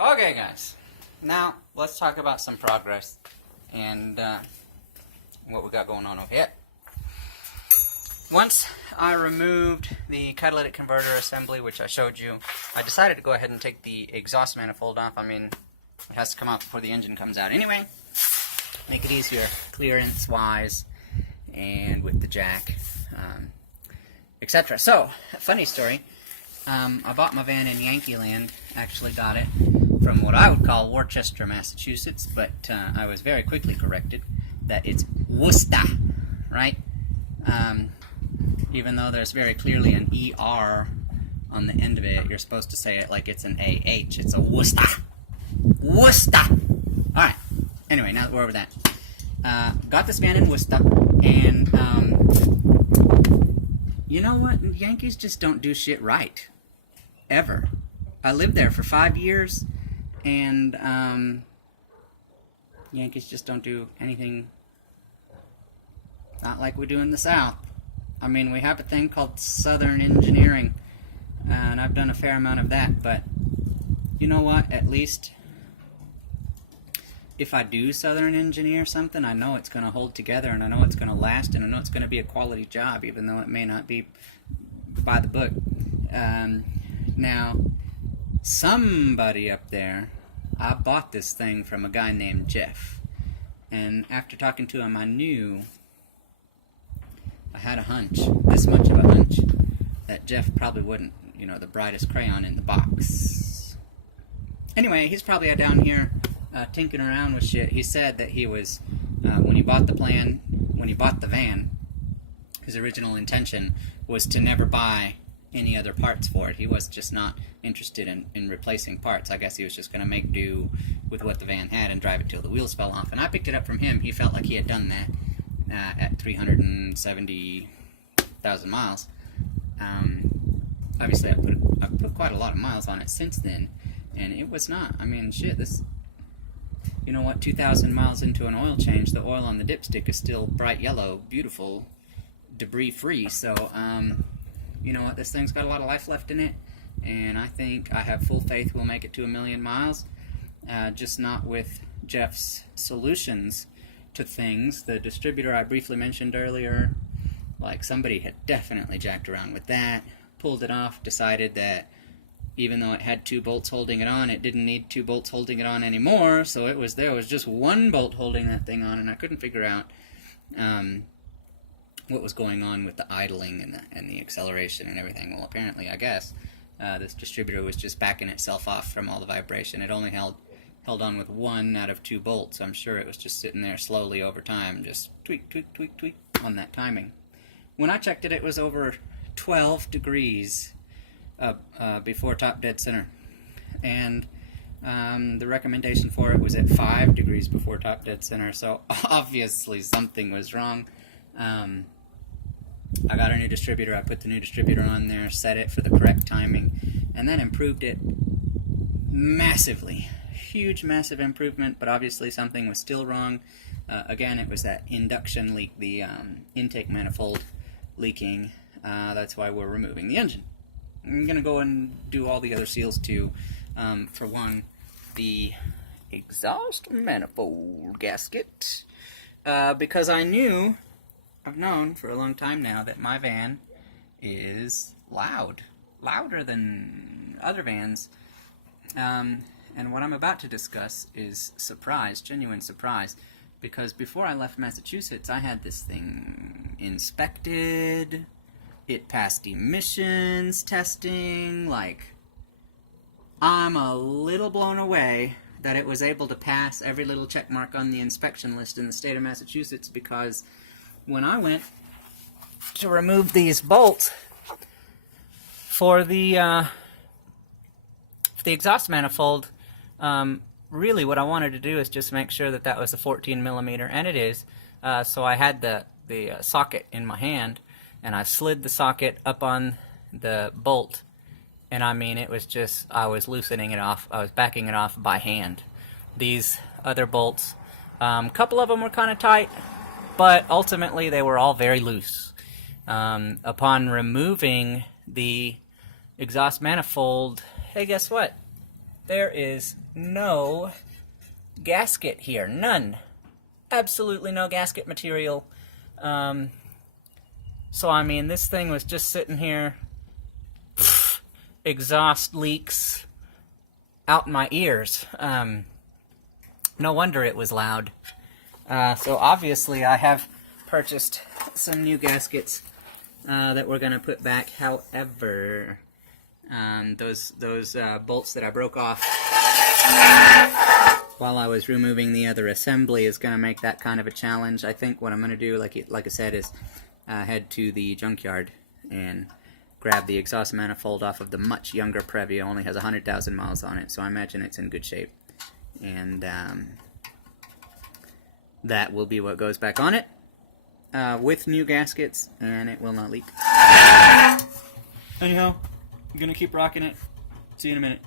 Okay, guys. Now, let's talk about some progress and what we got going on over here. Once I removed the catalytic converter assembly, which I showed you, I decided to go ahead and take the exhaust manifold off. I mean, it has to come out before the engine comes out anyway. Make it easier, clearance-wise, and with the jack, etc. So, funny story. I bought my van in Yankee Land. Actually got it from what I would call Worcester, Massachusetts, but I was very quickly corrected that it's Worcester, right? Even though there's very clearly an ER on the end of it, you're supposed to say it like it's an AH. It's a Worcester. Worcester! Alright, anyway, now that we're over that. Got this van in Worcester, and you know what? Yankees just don't do shit right. Ever. I lived there for 5 years, and Yankees just don't do anything not like we do in the South. I mean, we have a thing called Southern engineering, and I've done a fair amount of that, but you know what? At least if I do Southern engineer something, I know it's going to hold together, and I know it's going to last, and I know it's going to be a quality job, even though it may not be by the book. Now, somebody up there, I bought this thing from a guy named Jeff, and after talking to him, I knew, I had a hunch, this much of a hunch, that Jeff probably wouldn't, you know, the brightest crayon in the box. Anyway, he's probably down here tinkering around with shit. He said that he was, when he bought the van, his original intention was to never buy any other parts for it. He was just not interested in replacing parts. I guess he was just going to make do with what the van had and drive it till the wheels fell off. And I picked it up from him. He felt like he had done that at 370,000 miles. Obviously, I put quite a lot of miles on it since then, and it was not. I mean, shit, this... You know what, 2,000 miles into an oil change, the oil on the dipstick is still bright yellow, beautiful, debris-free, so, you know what, this thing's got a lot of life left in it, and I think I have full faith we'll make it to 1,000,000 miles, just not with Jeff's solutions to things. The distributor I briefly mentioned earlier, like, somebody had definitely jacked around with that, pulled it off, decided that even though it had 2 bolts holding it on, it didn't need 2 bolts holding it on anymore, so there was just 1 bolt holding that thing on, and I couldn't figure out what was going on with the idling and the acceleration and everything. Well, apparently, I guess, this distributor was just backing itself off from all the vibration. It only held on with 1 out of 2 bolts, so I'm sure it was just sitting there slowly over time, just tweak, tweak, tweak, tweak on that timing. When I checked it, it was over 12 degrees before top dead center, and the recommendation for it was at 5 degrees before top dead center, so obviously something was wrong. I got a new distributor, I put the new distributor on there, set it for the correct timing, and then improved it massively. Huge, massive improvement, but obviously something was still wrong. Again, it was that induction leak, the intake manifold leaking. That's why we're removing the engine. I'm going to go and do all the other seals too. For one, the exhaust manifold gasket. Because I've known for a long time now that my van is loud. Louder than other vans. And what I'm about to discuss is surprise, genuine surprise. Because before I left Massachusetts, I had this thing inspected. It passed emissions testing. Like, I'm a little blown away that it was able to pass every little check mark on the inspection list in the state of Massachusetts, because when I went to remove these bolts for the exhaust manifold, really what I wanted to do is just make sure that was a 14 millimeter, and it is. So I had the socket in my hand, and I slid the socket up on the bolt, and I mean, it was just, I was loosening it off, I was backing it off by hand. These other bolts, a couple of them were kind of tight, but ultimately they were all very loose. Upon removing the exhaust manifold, hey, guess what? there is no gasket here. None. Absolutely no gasket material. So, I mean, this thing was just sitting here. Exhaust leaks out my ears. No wonder it was loud. So, obviously, I have purchased some new gaskets that we're going to put back. However, those bolts that I broke off while I was removing the other assembly is going to make that kind of a challenge. I think what I'm going to do, like I said, is head to the junkyard and grab the exhaust manifold off of the much younger Previa. Only has 100,000 miles on it, so I imagine it's in good shape. And that will be what goes back on it with new gaskets, and it will not leak. Anyhow, I'm going to keep rocking it. See you in a minute.